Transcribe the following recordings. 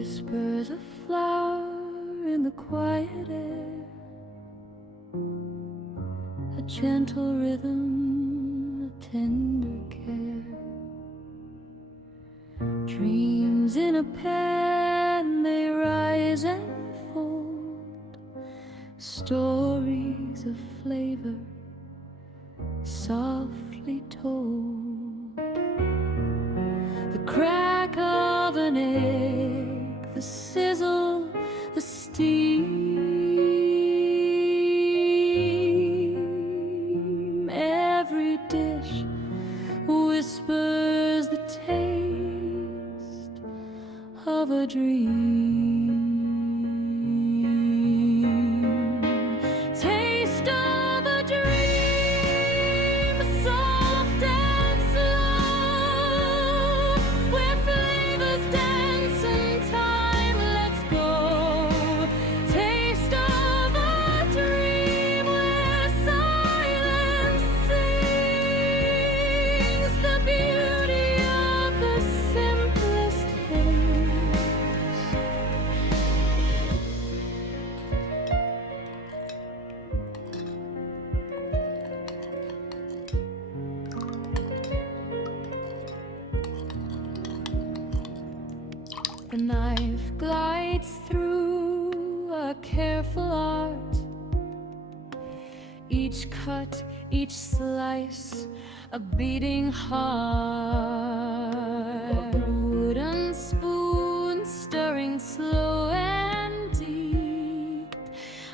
Whispers of flower in the quiet air, a gentle rhythm, a tender care. Dreams in a pan, they rise and fold, stories of flavor softly told. The crack of an egg, the sizzle, the steam. Every dish whispers the taste of a dream. Taste of a dream, soft and slow, where flavors dance and time lets go. Taste of a dream, where silence sings the beauty of the simplest things. The knife glides through a careful art, each cut, each slice, a beating heart. Wooden spoon stirring slow and deep,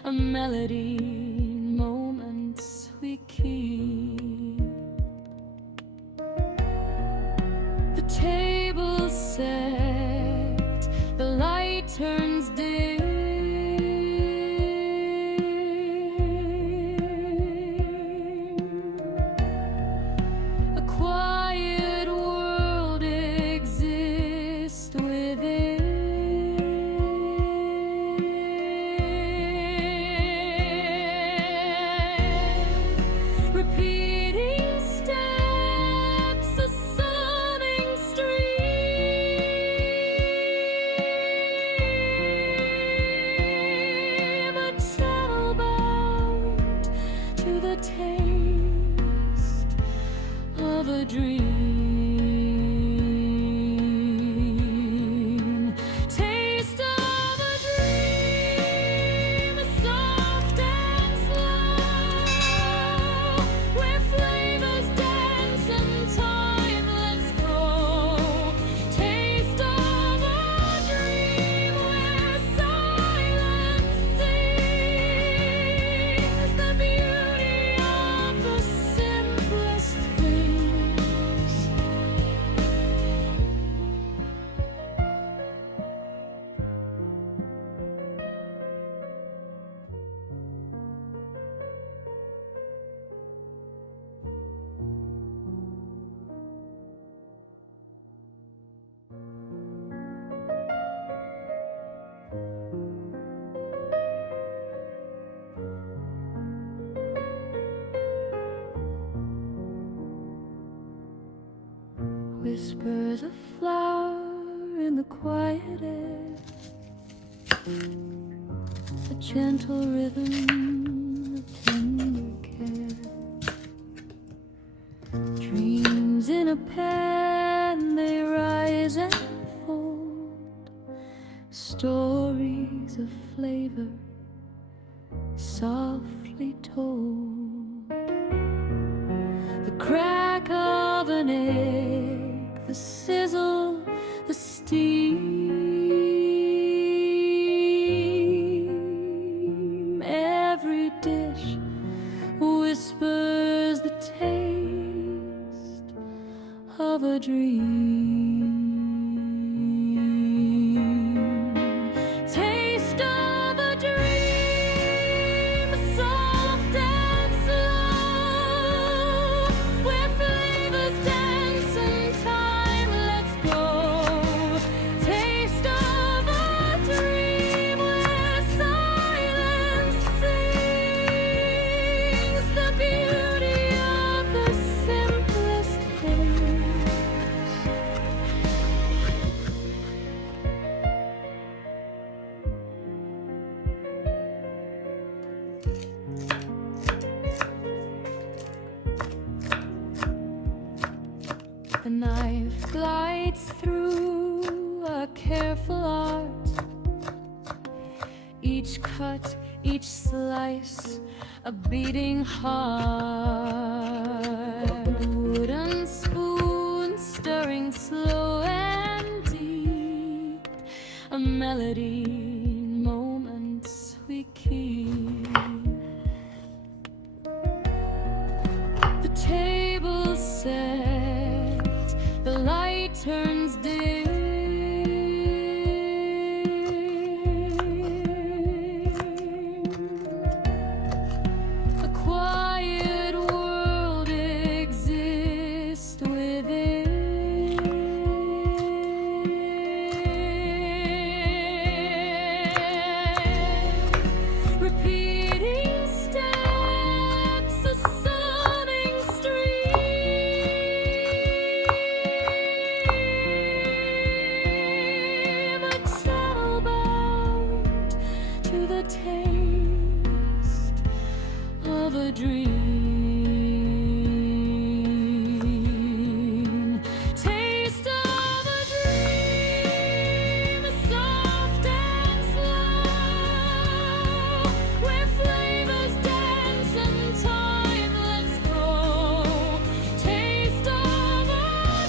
a melody in moments we keep. The table set, the light turns dim. A quiet world exists within. Repeating steps, a sobbing stream, a channel bound to the taste of a dream. Taste of a dream, soft and slow, where flavors dance and time lets go. Taste of a dream, where silence sings the beauty of the simplest things. Whispers of flower in the quiet air, a gentle rhythm, a tender care. Dreams in a pan, they rise and fold, stories of flavor softly told. The crack of an egg, the sizzle, the steam. Every dish whispers the taste of a dream. Taste of a dream, soft and slow, where flavors dance and time lets go. glides through a careful art. Each cut, each slice, a beating heart. A wooden spoon stirring slow and deep, a melody in moments we keep. The table set, the light turns dim. A quiet world exists within. Repeating steps, a sobbing stream, a channel bound to the taste of a dream. Taste of a dream, soft and slow, where flavors dance and time lets go. Taste of a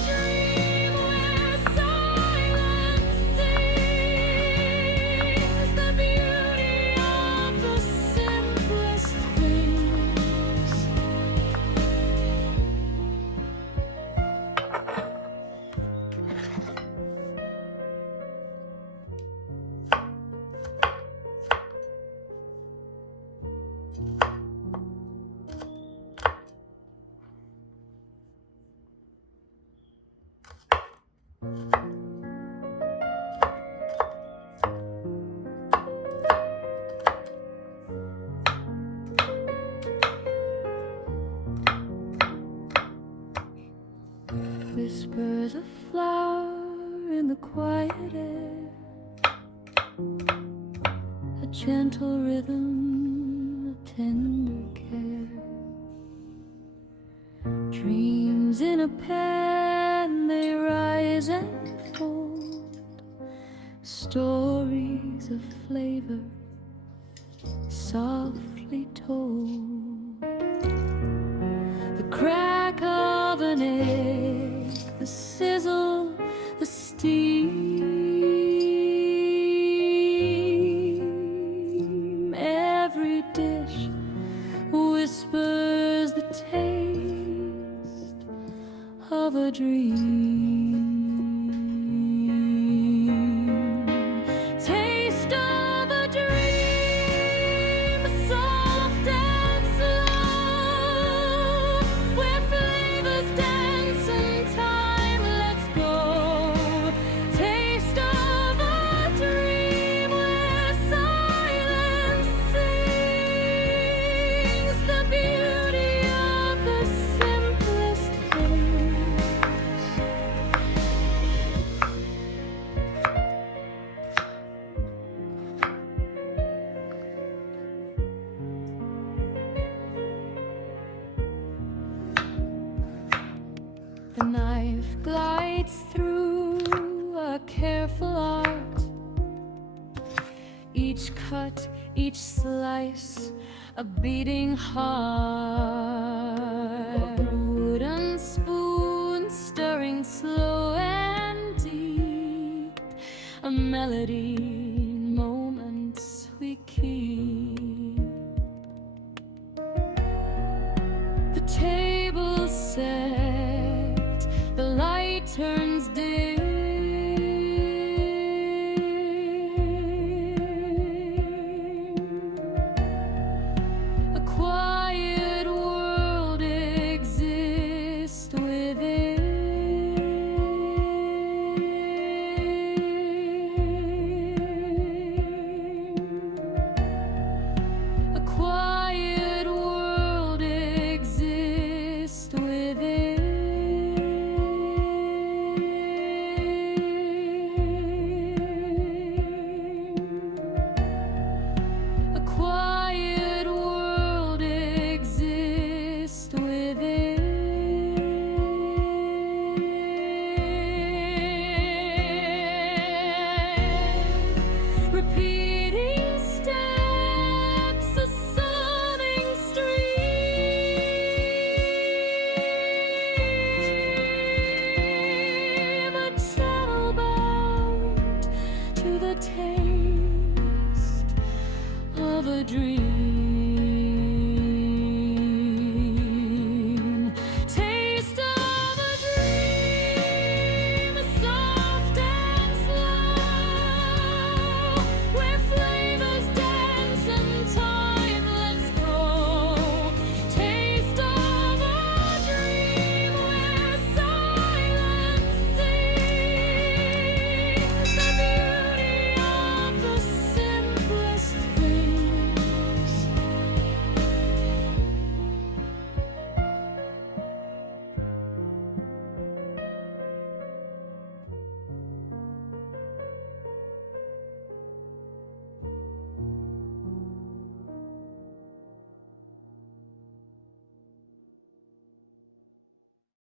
dream, where silence sings the beauty of the simplest things. Whispers of flower in the quiet air, a gentle rhythm of tender care. Dreams in a pen, they rise and fold, stories of flavor softly told. The crack of an egg, the sizzle, the steam. Every dish whispers the taste of a dream. Taste of a dream, soft and slow, where flavors dance and time lets go. Taste of a dream, where silence sings the beauty of the simplest things. The knife glides through a careful art. Each cut, each slice, a beating heart. A wooden spoon stirring slow and deep, a melody